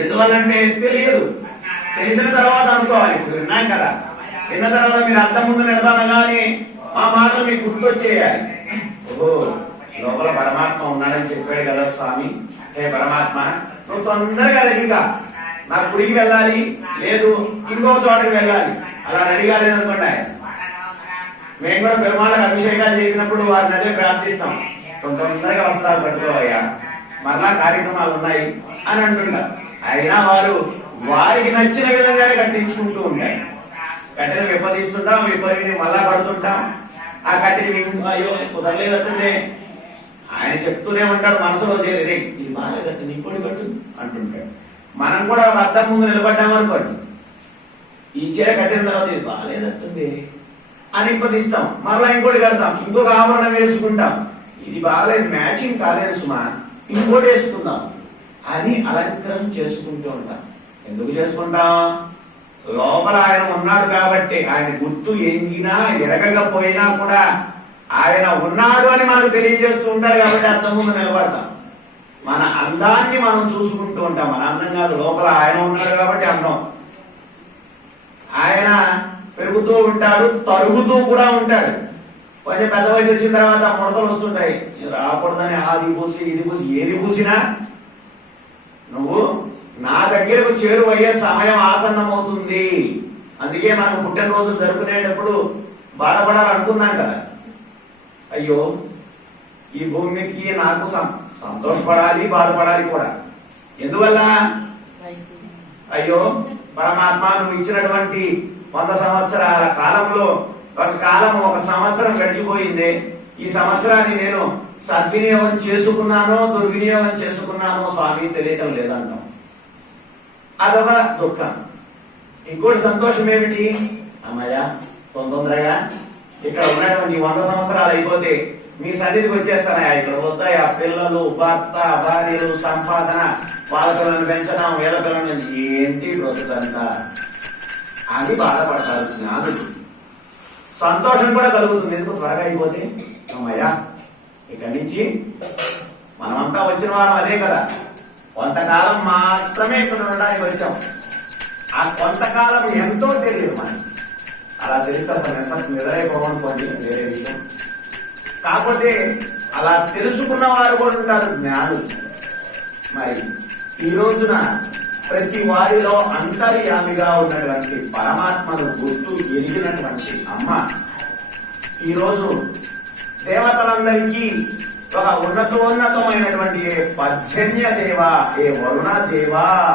ఎందువల్లంటే తెలియదు. తెలిసిన తర్వాత అనుకోవాలి. ఇప్పుడు విన్నాం కదా, విన్న తర్వాత మీరు అంత ముందు నిలబడగానే ఆ మాటలు మీకు గుర్తొచ్చేయాలి. ఓహో, లోపల పరమాత్మ ఉన్నాడని చెప్పాడు కదా స్వామి. హే పరమాత్మ, నువ్వు తొందరగా రెడీగా, నాకు గుడికి వెళ్ళాలి, లేదు ఇంకో చోటకి వెళ్ళాలి, అలా రెడీగా లేదనుకోండి. ఆయన మేము కూడా పెరుమాళ్ళకి అభిషేకాలు చేసినప్పుడు వారిని అదే ప్రార్థిస్తాం, తొందరగా వస్త్రాలు పట్టుకోవయ్యా, మరలా కార్యక్రమాలు ఉన్నాయి అని అంటుంటారు. అయినా వారు వారికి నచ్చిన విధంగానే కట్టించుకుంటూ ఉంటారు. కట్టెలు విప్పదీస్తుంటాం, విప్పరిని మళ్ళా పడుతుంటాం. ఆ కట్టెని మీకు అయ్యో కుదరలేదంటుంటే ఆయన చెప్తూనే ఉంటాడు మనసులో, రే ఇది బాగాలేదట్టు ఇంకోటి కట్టు అంటుంటాడు. మనం కూడా ఒక అద్దం ముందు నిలబడ్డామనుకోండి, ఈ చీర కట్టిన తర్వాత ఇది బాగాలేదట్టుంది అని ఇంపదిస్తాం, మరలా ఇంకోటి కడతాం, ఇంకొక ఆభరణం వేసుకుంటాం, ఇది బాగాలేదు మ్యాచింగ్ కాలేదు సుమా, ఇంకోటి వేసుకుందాం అని అలంకరణ చేసుకుంటూ ఉంటాం. ఎందుకు చేసుకుంటాం? లోపల ఆయన ఉన్నాడు కాబట్టి. ఆయన గుర్తు ఎంగినా ఎరగకపోయినా కూడా ఆయన ఉన్నాడు అని మనకు తెలియజేస్తూ ఉంటాడు కాబట్టి అద్దం ముందు నిలబడతాం. మన అందాన్ని మనం చూసుకుంటూ ఉంటాం. మన అందం కాదు, లోపల ఆయన ఉన్నాడు కాబట్టి అందం. ఆయన పెరుగుతూ ఉంటాడు, తరుగుతూ కూడా ఉంటాడు. కొంచెం పెద్ద వయసు వచ్చిన తర్వాత ముడతలు వస్తుంటాయి, రాకూడదని అది పూసి ఇది పూసి ఏది పూసినా నువ్వు నా దగ్గరకు చేరువయ్యే సమయం ఆసన్నమవుతుంది. అందుకే మనకు పుట్టినరోజులు జరుపుకునేటప్పుడు బాధపడాలనుకున్నాం కదా. అయ్యో ఈ భూమి మీదకి నాకు సంతోషపడాలి, బాధపడాలి కూడా. ఎందువల్ల? అయ్యో పరమాత్మ, నువ్వు ఇచ్చినటువంటి 100 సంవత్సరాల కాలంలో ఒక సంవత్సరం గడిచిపోయింది. ఈ సంవత్సరాన్ని నేను సద్వినియోగం చేసుకున్నానో దుర్వినియోగం చేసుకున్నానో స్వామి తెలియటం లేదంటాం. అదొక దుఃఖం. ఇంకోటి సంతోషం ఏమిటి? అమ్మయ్యా తొందరగా ఇక్కడ ఉన్నటువంటి 100 సంవత్సరాలు అయిపోతే మీ సన్నిధికి వచ్చేస్తానయా, ఇక్కడ వద్దాయా పిల్లలు, భర్త, భార్యలు, సంపాదన, వాళ్ళ పిల్లలను పెంచడం, వీళ్ళ పిల్లలు ఏంటి బ్రతుకంతా అని బాధపడతారు జ్ఞానులు. సంతోషం కూడా కలుగుతుంది. ఎందుకు? త్వరగా అయిపోతే అమ్మయ్యా ఇక్కడి నుంచి మనమంతా వచ్చిన వారం అదే కదా, కొంతకాలం మాత్రమే ఇక్కడ ఉండడానికి వచ్చాం. ఆ కొంతకాలం ఎంతో తెలియదు మనకి. అలా తెలిస్తే అసలు నిద్రైపోవనుకోండి, వేరే విషయం. కాకపోతే అలా తెలుసుకున్న వారు కూడా ఉంటారు జ్ఞానులు. మరి ఈ రోజున ప్రతి వారిలో అంతర్యామిగా ఉన్నటువంటి పరమాత్మను గుర్తు ఎరిగినటువంటి అమ్మ ఈరోజు దేవతలందరికీ ఒక ఉన్నతోన్నతమైనటువంటి ఏ పర్జన్య దేవ, ఏ వరుణ దేవ,